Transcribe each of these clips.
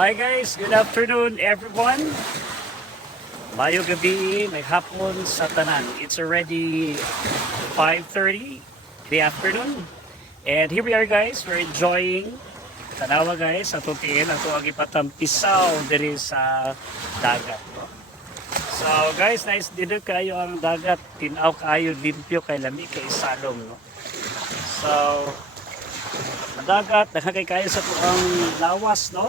Hi guys, good afternoon everyone. Mayo gabi, may hapon sa tanan. It's already 5:30 the afternoon. And here we are guys, we're enjoying tanawa guys, sa tutiin ato ang ipatampisaw diri sa dagat. So guys, nice dinner kayo ang dagat. Tinaw kayo, limpyo kay lami kay salong. No? So, ang dagat, nakakay kayo sa tuang lawas, no?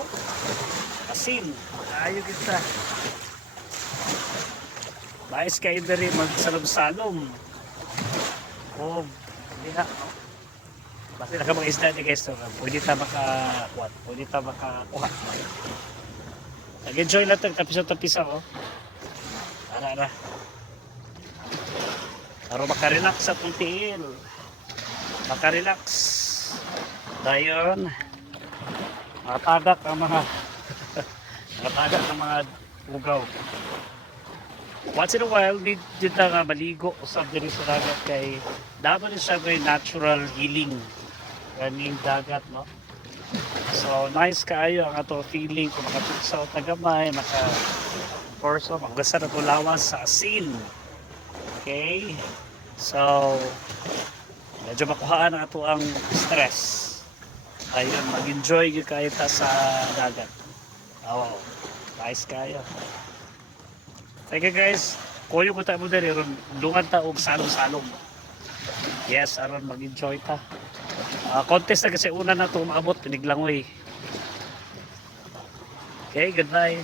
Asin, kayo kita. Bais kayo na rin magsalom-salom. O, diha. Basta na ka mga isda ni guys. Pwede ta makakuha. Pwede ta makakuha. Nag-enjoy lang ito. Tapisaw-tapisaw. Oh. Ara. Para makarelax sa tuntiin. Makarelax. Dayon. Matagak ang mga matagak ang mga ugaw. Once in a while, dito nga maligo sa diri sa dagat kay dapat siya may natural healing kaning dagat, no? So, nice kaayo ang ato feeling kung makapigsaw tagamay, of course, magasa na to lawas sa asin. Okay? So, medyo makuhaan ang ato ang stress. Ayun, mag-enjoy yung kayo ta sa dagat. Oh, nice kayo. Thank you guys. Kuyo ko tayo mo dali ron dungan ta og salong-salong. Yes, aron mag-enjoy ta. Contest na kasi una na to maabot piniglangoy. Okay, goodbye.